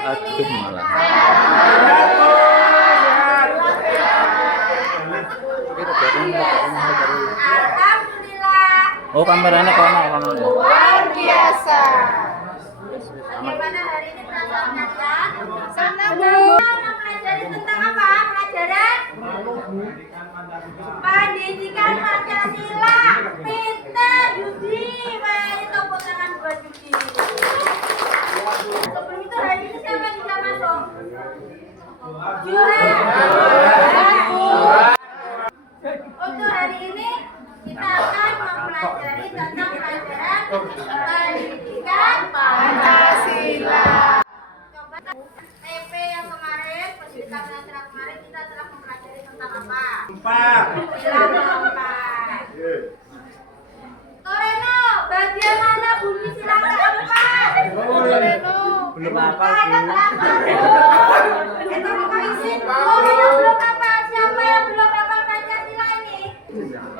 Aduh malah. Alhamdulillah. Oh, kameranya kono kono. Luar biasa. Bagaimana hari ini perasaan kalian? Senang, Bu. Mempelajari tentang apa? Pelajaran pendidikan Pancasila. Pintar, Yudi. Mari tepuk tangan buat Yudi. Sebelum itu hari ini siapa yang bisa masuk? Juara. Untuk hari ini kita akan mempelajari tentang pelajaran pendidikan Pancasila. Coba TP yang kemarin, pendidikan nasional kemarin kita telah mempelajari tentang apa? Bilang keempat. Toreno, bagaimana bunyi sila keempat? Toreno. Belum apa, Itu bukan isi. Toreno belum apa? Siapa yang belum hafal Pancasila ini?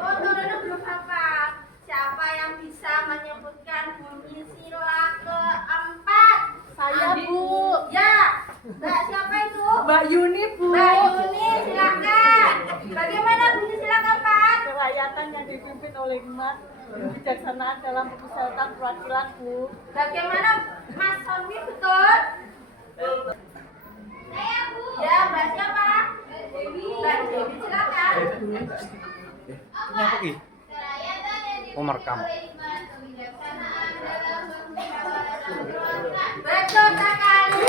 Oh, Toreno belum hafal. Siapa yang bisa menyebutkan bunyi sila keempat? Saya, Bu. Ya, Mbak siapa itu? Mbak Yuni, Bu. Mbak Yuni, silakan. Bagaimana bunyi sila keempat? Kerakyatan yang dipimpin oleh hikmat dan kebijaksanaan dalam permusyawaratan perwakilan, Bu. Bagaimana Mas Sonwi, betul? Saya, Bu. Ya, Mbak siapa? Mbak Dewi, silakan. Kenapa ki? Oh, merekam. Betul sekali.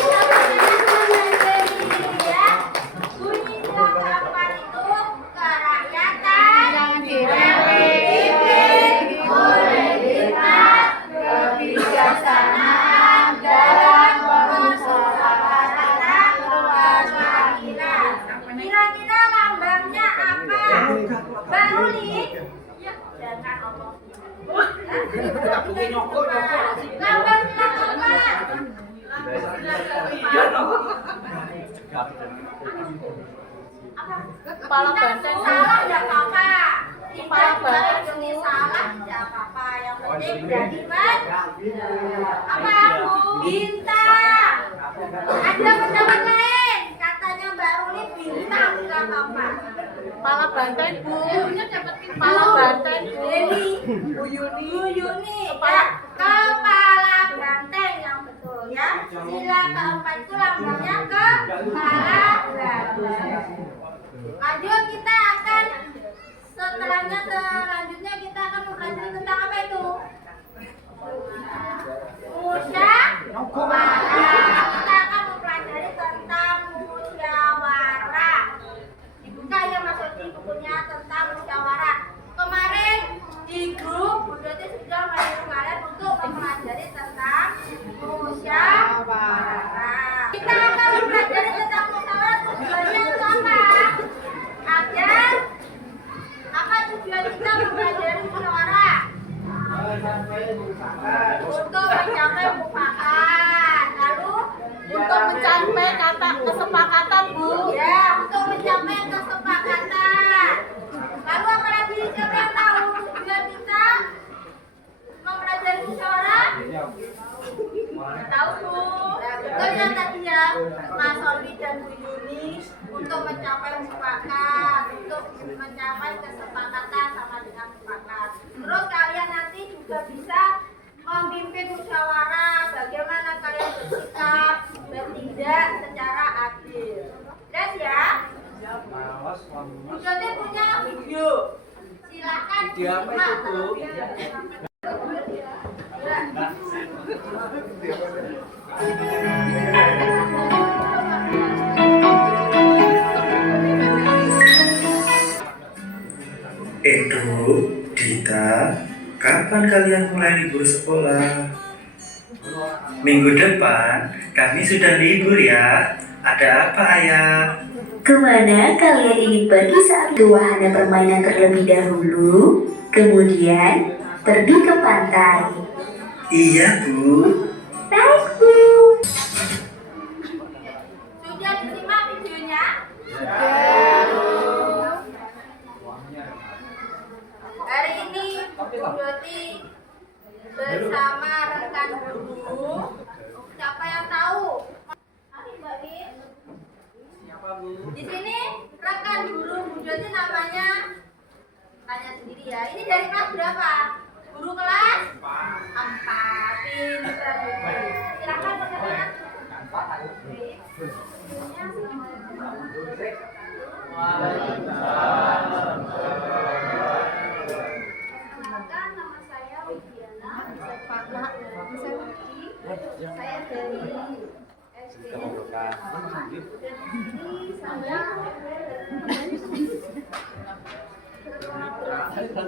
Ya. Bunyi sila keempat itu kerakyatan yang dipimpin oleh hikmat, kebijaksanaan dalam permusyawaratan perwakilan. Kira-kira lambangnya apa? Mbak Ruli? Jangan ngomong. Lambang sila keempat. Kepala banteng. Salah enggak apa-apa. Kepala banteng. Ini salah enggak apa-apa. Yang penting berani apa? Bintang. Ada pendapat lain. Katanya Mbak Ruli bintang sila keempat. Kepala banteng, Bu. Kepala banteng, Bu. Dewi. Bu Yuni. Bu Yuni. Ya, kepala banteng yang betul ya. Sila keempat itu lambangnya kepala banteng. Lanjut kita akan selanjutnya kita akan mempelajari tentang apa itu? Musyawarah. Kita akan mempelajari tentang musyawarah. Dibuka ya Mas Odi bukunya tentang musyawarah. Kemarin di grup Bunda Teh sudah menyuruh kalian untuk mempelajari tentang musyawarah. Kita akan mempelajari tentang musyawarah tujuannya untuk apa? Agar apa tujuan kita mempelajari musyawarah? Untuk mencapai mufakat. Lalu Untuk mencapai kata kesepakatan, Bu. ya, untuk mencapai kesepakatan. Lalu apa lagi siapa yang tahu tujuan kita mempelajari musyawarah? Tahu, Bu. Nah, betul ya tadi ya, Mas Solvi dan Bu Yuni untuk mencapai mufakat, untuk mencapai kesepakatan sama dengan mufakat. Terus kalian nanti juga bisa memimpin musyawarah, bagaimana kalian bersikap, bertindak secara adil. Lihat ya. Bunda Teh punya video. Silakan disimak. Edo, Dita, kapan kalian mulai libur sekolah? Minggu depan kami sudah libur ya. Ada apa ayah? Kemana kalian ingin pergi saat itu? Wahana permainan terlebih dahulu, kemudian pergi ke pantai. Iya Bu. Baik, Bu. Sudah disimak videonya? Hari ini Bu Doti bersama rekan guru. Siapa yang tahu Di sini rekan guru Bu Joti namanya, tanya sendiri ya. Ini dari kelas berapa? Guru kelas 4. Pintar. Silakan perkenalan. Perkenalkan, nama saya Widiana. Saya dari SD. Dan ini saya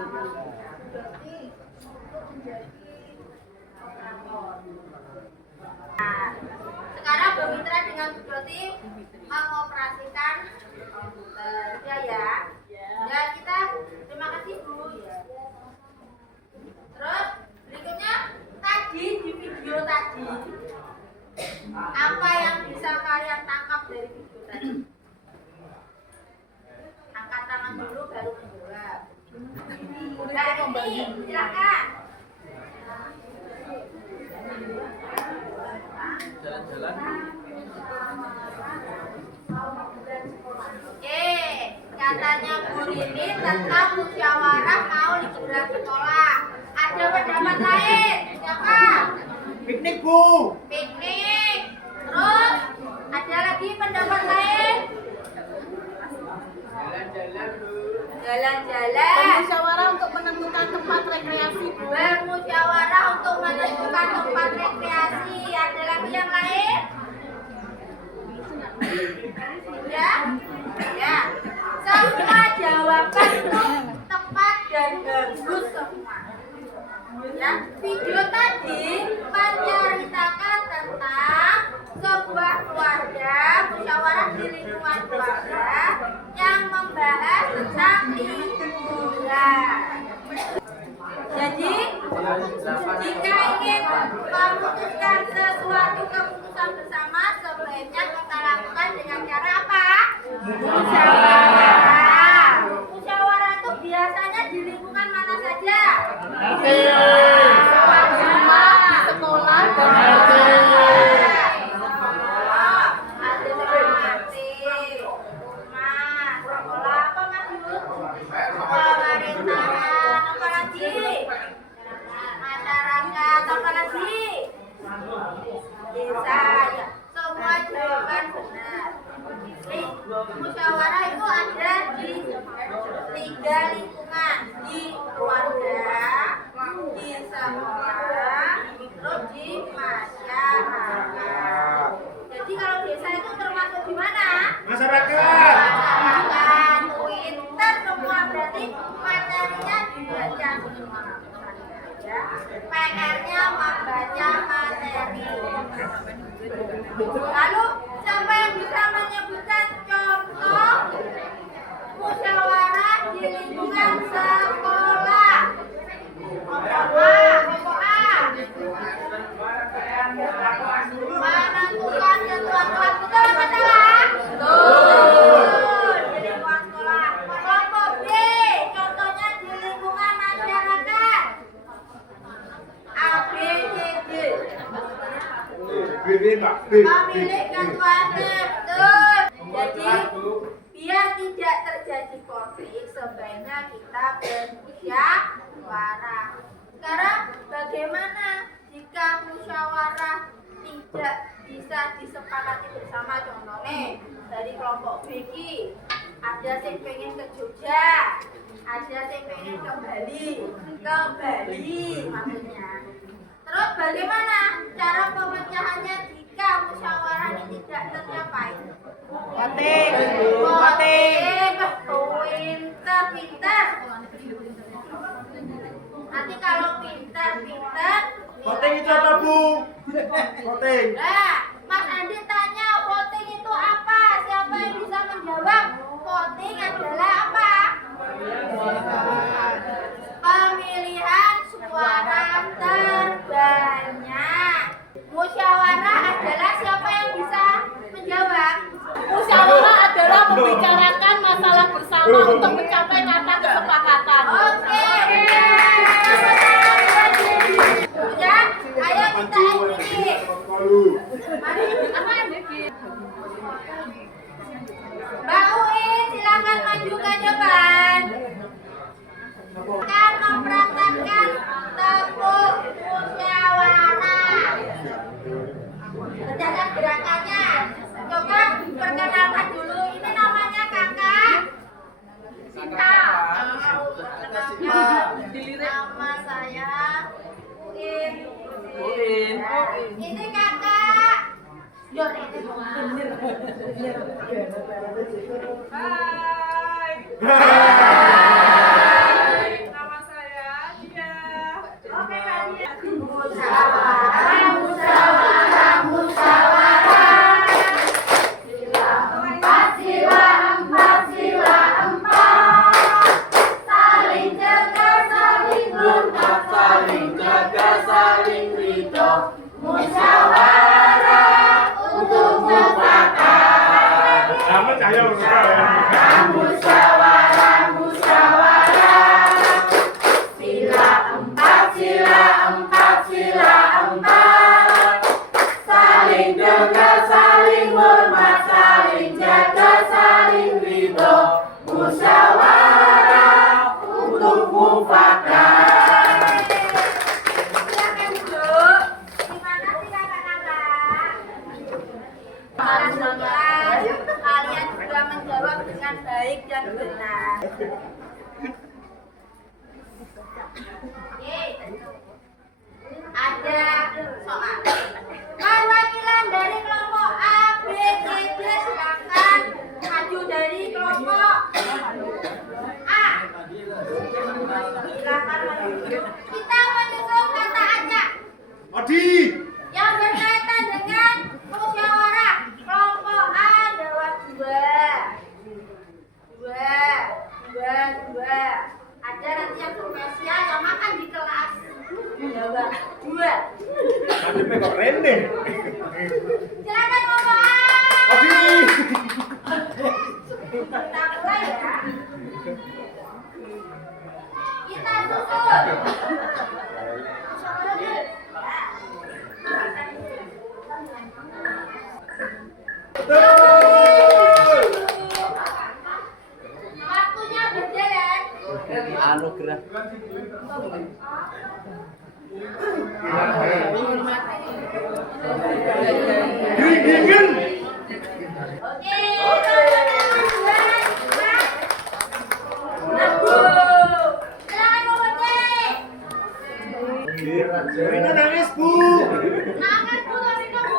sekarang Bu Mitra dengan Bu Joti mengoperasikan komputer ya. Ya kita terima kasih Bu ya. Terus berikutnya tadi di video tadi apa yang bisa kalian tangkap dari video tadi? Angkat tangan dulu baru menjawab. Mbak Rini, silakan. Jalan-jalan. Oke, katanya Bu Rini tentang musyawarah mau liburan sekolah. Ada pendapat lain? Siapa? Piknik, Bu. Piknik. Terus ada lagi pendapat lain? Jalan-jalan. Bermusyawarah untuk menentukan tempat rekreasi, Bu. Bermusyawarah untuk menentukan tempat rekreasi. Ada lagi yang lain? Ya? Ya. Semua jawaban itu tepat dan bagus semua. Ya, video tadi menceritakan tentang sebuah keluarga, musyawarah di lingkungan keluarga yang membahas tentang liburan. Jadi, jika ingin memutuskan sesuatu keputusan bersama, sebaiknya kita lakukan dengan cara apa? Musyawarah. Musyawarah itu biasanya di lingkungan mana saja? Di rumah, di sekolah, dan masyarakat, apa lagi? Desa, ya. Semua jawaban benar. Musyawarah itu ada di 3 lingkungan, di keluarga, di sekolah, terus di masyarakat. Jadi kalau desa itu termasuk di mana? Masyarakat. Masyarakat. Pintar semua, berarti materinya dibaca semua. Ya. PR-nya membaca materi. Lalu siapa yang bisa menyebutkan contoh musyawarah di lingkungan sekolah? Kelompok A. Menentukan ketentuan betul apa salah? Betul. Di lingkungan sekolah. Kelompok B. Contohnya di lingkungan masyarakat. A, B, C, D. Pemilik ketua betul. Jadi biar tidak terjadi konflik, sebaiknya kita bermusyawarah. Sekarang bagaimana jika musyawarah tidak bisa disepakati bersama? Contohnya dari kelompok B, ada yang pengen ke Jogja, ada yang pengen ke Bali maksudnya. Terus bagaimana cara pemecahannya jika musyawarah ini tidak tercapai? Voting. Pintar. Nanti kalau pintar. Voting itu apa, Bu? Voting. Nah, Mas Andi tanya voting itu apa? Siapa yang bisa menjawab? Voting adalah apa? Pemilihan suara terbanyak. Musyawarah adalah siapa yang bisa menjawab? musyawarah adalah membicarakan masalah bersama untuk mencapai kata kesepakatan. Oke. Ya, ayo kita ini. Mari, apa yang bikin? Nama saya Dia. Oke, kalian. Musyawarah, musyawarah, musyawarah. Sila empat, sila empat, sila empat. Saling jaga, saling hormat, saling jaga, saling ridho. Musyawarah untuk mufakat. Selamat cahaya berkah. Musyawarah, musyawarah. Sila empat, sila empat, sila empat. Saling dengar, saling hormat, saling jaga, saling ridho. Musyawarah untuk mufakat. Silakan duduk. Terima kasih kakak-kakak. Alhamdulillah, kalian sudah menjawab dengan baik dan benar. Oke, ada soal. Perwakilan dari kelompok A, B, C, D silakan maju dari kelompok A. Silakan maju. Kita menyusun kata acak Adi. yang berkaitan dengan musyawarah. Kelompok A jawab dua. Ada nanti yang spesial yang makan di kelas. Jawab 2. Adi pegang rene. Silakan kelompok A. Adi. Kita mulai ya. Kita susun. Waktunya berjalan. Anugerah. Gringgingen. Oke, silakan memulai. Rina nangis, Bu. Nangis Bu, Rina, Bu.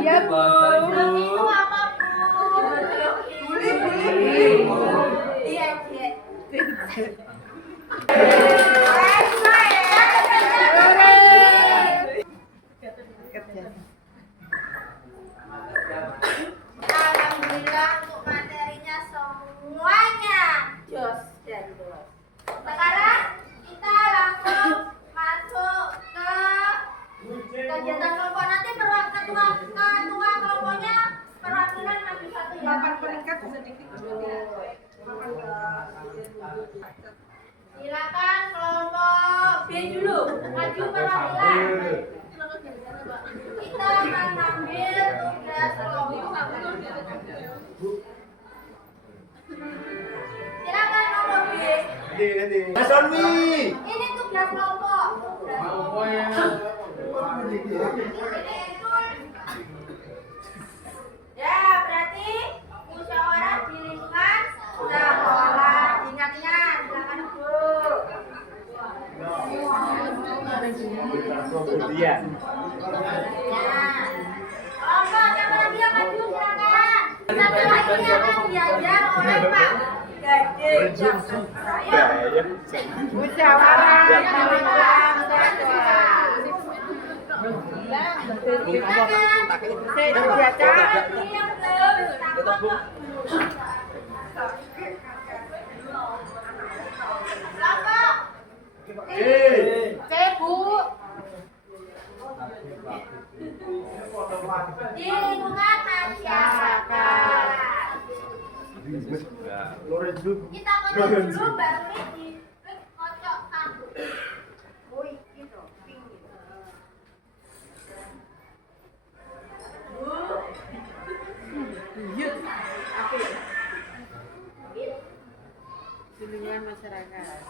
Iya, Bu. Itu apa, Bu? Iya, Cek. Alhamdulillah untuk materinya semuanya jos dan jos. Sekarang kita langsung masuk ke kegiatan kelompok. Nanti ketua kelompoknya perwakilan maju satu ya. Papan peningkat sedikit. Silakan kelompok B dulu maju perwakilan. Kita akan ambil tugas kelompok. Silakan kelompok B. Mas Onwi. Ini tugas kelompok. Ya, berarti musyawarah di lingkungan sekolah. Ingat-ingat, silakan duduk. Iya. Kelompok yang lagi yang maju silakan. Setelah ini akan diajar oleh Pak Gade Jackson. Musyawarah. Saya baca. Saya Bu. Di lingkungan masyarakat. Kita kocok dulu baru ini dikocok satu. Woi, gitu, pinggir. Bu. lingkungan masyarakat.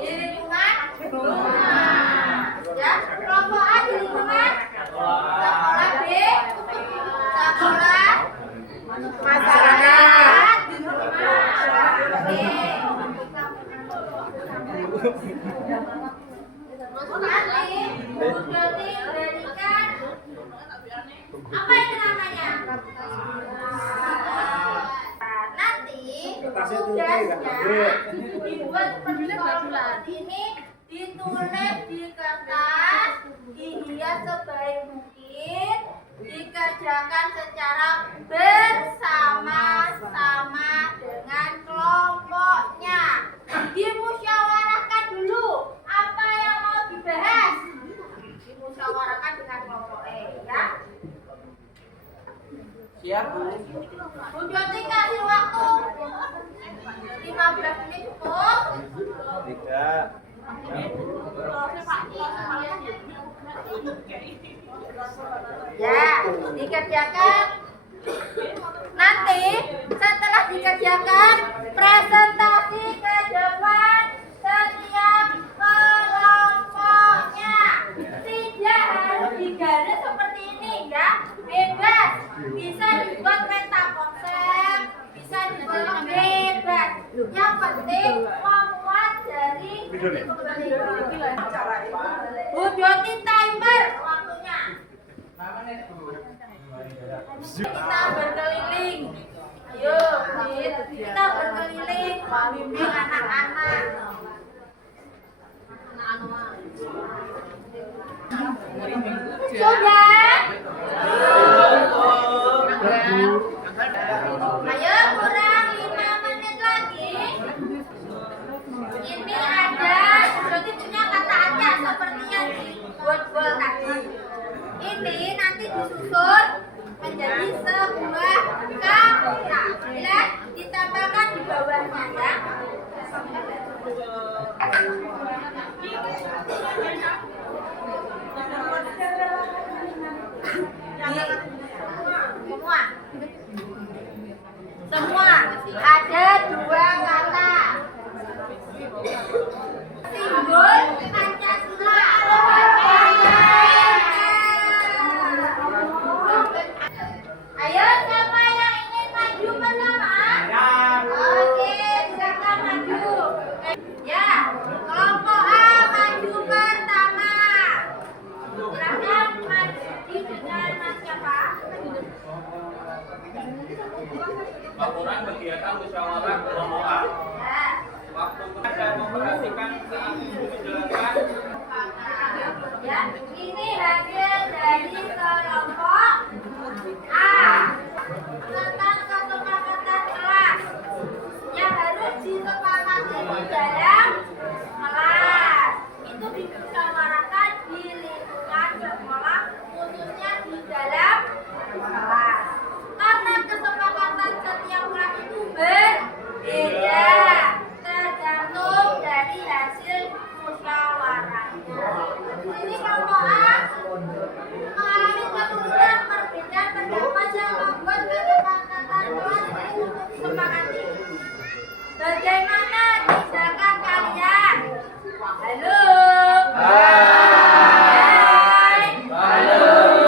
Di lingkungan rumah. Ya, kelompok A di lingkungan sekolah, B sekolah masyarakat di rumah. Nanti Budjoti berikan apa itu namanya? Nanti tugasnya dibuat seperti ini, ditulis di kertas, dihias sebaik mungkin, dikerjakan secara bersama-sama dengan kelompoknya. Dimusyawarahkan dulu apa yang mau dibahas. Dimusyawarahkan dengan kelompok E, ya. Siap, Bu. Bu Joti kasih waktu 15 menit cukup. Tidak. Ya, dikerjakan. Nanti setelah dikerjakan, presentasi ke depan setiap kelompoknya. Tidak harus digaris seperti ini, ya. Bebas. Bisa dibuat peta konsep, bisa dibuat bebas. Yang penting memuat dari Bu Joti timer waktunya. Kita berkeliling. Ayo, kita berkeliling membimbing anak-anak. Sudah? Ayo kurang 5 menit lagi. Ini ada, Joti punya kata acak seperti yang dibuat-buat tadi. Ini nanti disusun menjadi sebuah kata. Bila ditambahkan di bawahnya, ya. Semua ada 2 kata. Simbol Pancasila. Ayo, siapa yang ingin maju pertama? Oke, silakan maju. Ya, kelompok A maju pertama. Silakan maju dengan Mas siapa? Laporan kegiatan musyawarah kelompok A. Ya. Waktu saya memperhatikan saat ibu menjelaskan. Ya, ini hasil dari kelompok A tentang kesepakatan kelas yang harus disepakati di dalam kelas. Itu dimusyawarahkan di lingkungan sekolah, khususnya di dalam kelas. Karena kesepakatan setiap kelas itu berbeda, tergantung dari hasil musyawarahnya. Ini kelompok A mengalami kesulitan perbedaan pendapat yang membuat kesepakatan kelas ini untuk disepakati. Bagaimana tindakan kalian? Halo. Hai. Halo.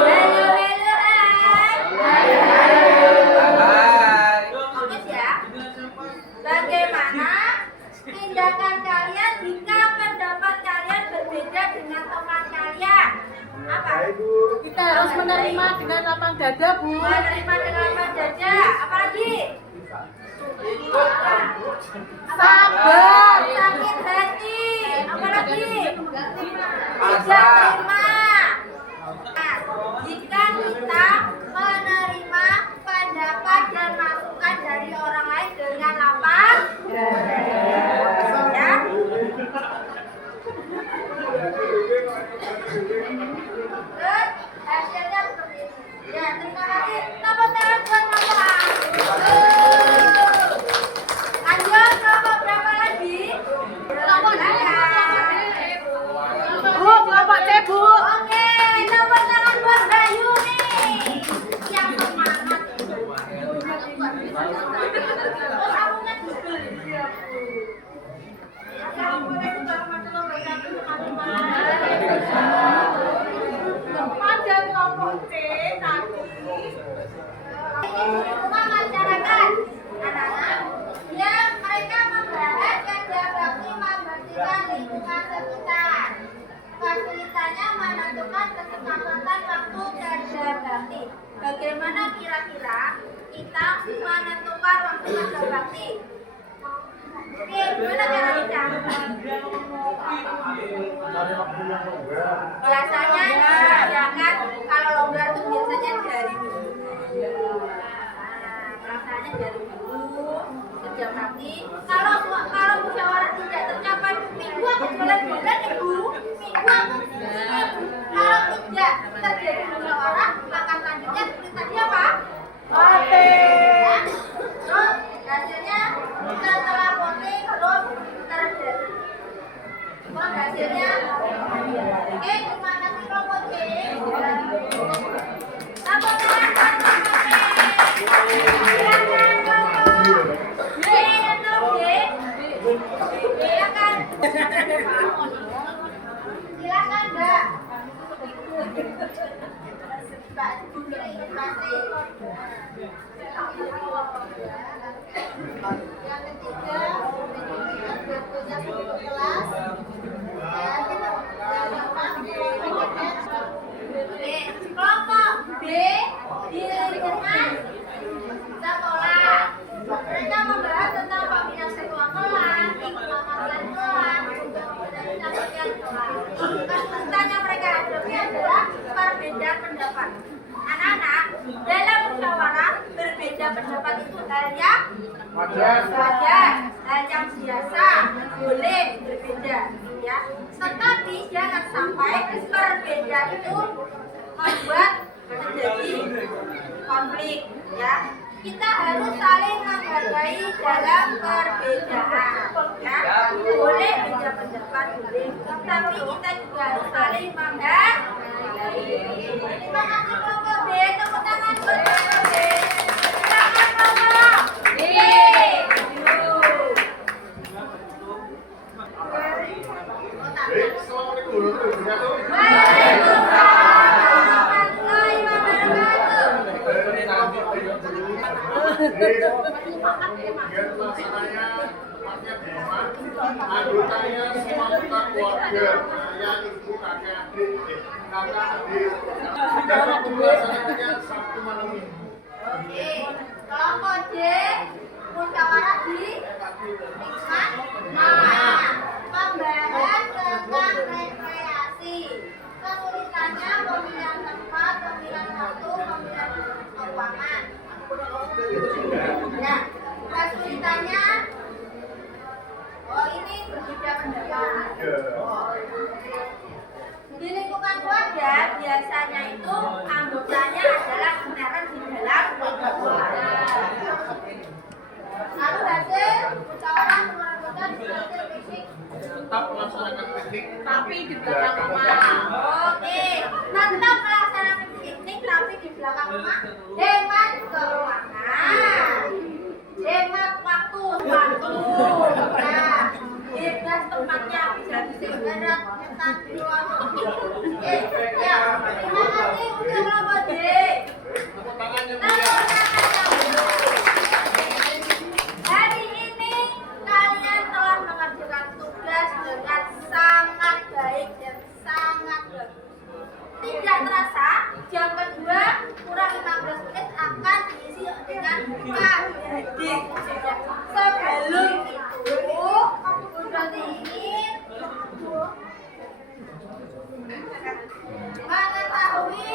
Halo, hai. Oke, siap. Bagaimana tindakan kalian jika pendapat kalian berbeda dengan teman kalian? Apa? Kita harus menerima dengan lapang dada, Bu. Menerima dengan lapang dada. Apalagi? Sabar. Sakit hati. Apalagi? Tidak terima. Nah, jika kita menerima pendapat dan masukan dari orang lain dengan lapang dada, ya. Terus hasilnya seperti ini. Ya, terima kasih. Tepuk tangan buat Bapak. Lanjut, kelompok berapa lagi? Kelompok Bu, kelompok C menentukan kesepakatan waktu kerja bakti. Bagaimana kira-kira kita menentukan waktu kerja bakti? Oke, gimana cara kita? Biasanya dikerjakan kalau longgar itu biasanya dari minggu. Biasanya dari minggu kerja bakti. Kalau musyawarah tidak tercapai minggu aku jalan-jalan ibu. Minggu aku kalau tidak terjadi musyawarah maka selanjutnya seperti tadi apa? Oke. Terus hasilnya setelah voting belum terjadi. Terus hasilnya oke, terima kasih kelompok C. Apa silakan silakan Mbak. Yang ketiga, bertugas untuk kelas. Kelompok B dirikan sekolah. Mereka membahas tentang pembinaan seksual kelas, pengamatan kelas, dan kelas. Kesulitannya mereka hadapi adalah perbedaan pendapat. Anak-anak, dalam musyawarah berbeda pendapat itu hal yang wajar, hal yang biasa, boleh berbeda, ya. Tetapi jangan sampai perbedaan itu membuat terjadi konflik, ya. Kita harus saling menghargai dalam perbedaan, ya. Boleh beda pendapat, boleh, tapi kita juga harus saling menghargai. Terima kasih kelompok B, tepuk tangan buat kelompok B. Silakan kelompok B. Anggotanya semua kita keluarga, ayah, ibu, kakek, adik, kakak, adik. Dapat melaksanakannya Sabtu malam Minggu. Oke, kelompok D musyawarah di tingkat membahas tentang rekreasi. Kesulitannya pemilihan tempat, pemilihan waktu, pemilihan keuangan. Ya, kesulitannya ini berbeda pendapat. Di lingkungan keluarga biasanya itu anggotanya adalah kenalan di dalam keluarga. Lalu hasil musyawarah keluarga di hasil fisik Tetap melaksanakan piknik tapi di belakang rumah. Oke, tetap melaksanakan piknik tapi di belakang rumah. Hemat keuangan, hemat waktu. Nah, bebas tempatnya bisa berat nyetan keluar. Oke, ya. Terima kasih untuk kelompok D. tepuk tangannya Hari ini kalian telah mengerjakan tugas dengan sangat baik dan sangat bagus. Tidak terasa jam kedua kurang 15 menit akan diisi dengan adik. Sebelum itu, berarti ingin mengetahui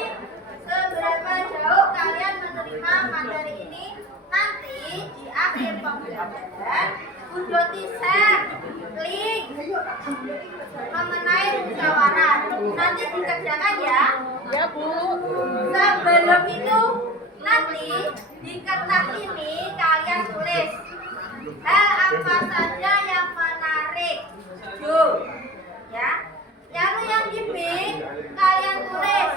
seberapa jauh kalian menerima materi ini. Nanti di akhir pembelajaran Budoti share link mengenai musyawarah. Nanti dikerjakan ya. Ya Bu. Sebelum itu nanti di kertas ini kalian tulis hal apa saja yang menarik. Ya. Lalu yang di B kalian tulis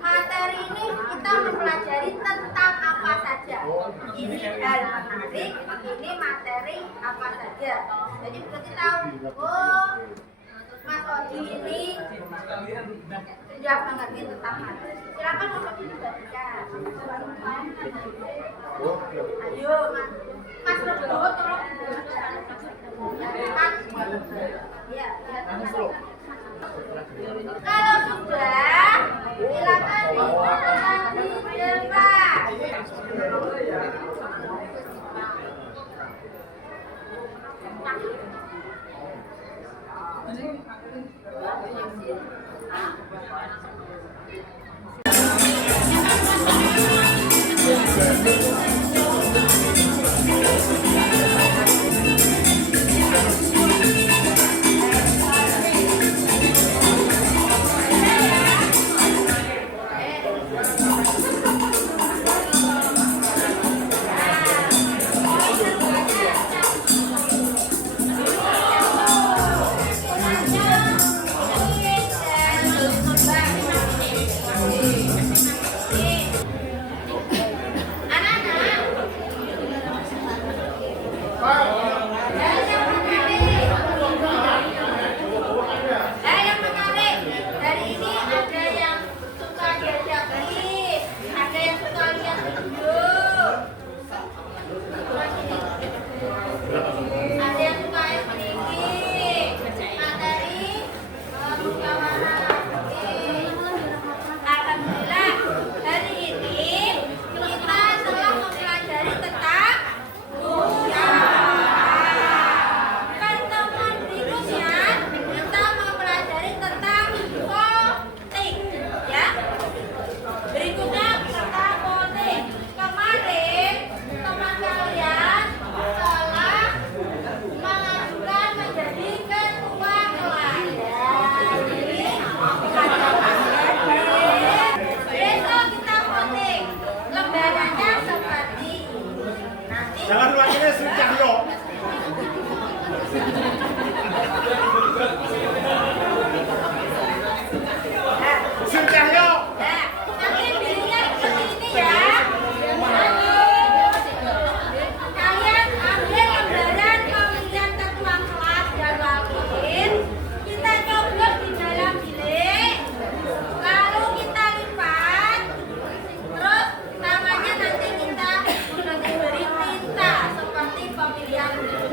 materi ini kita mempelajari tentang apa saja. Ini hal menarik, ini materi apa saja. Jadi berarti tahu, oh Mas Odi ini sudah mengerti tentang materi. Silakan untuk dibagikan. Ayo Mas Rodo tolong. Ya, ya. Kalau sudah yang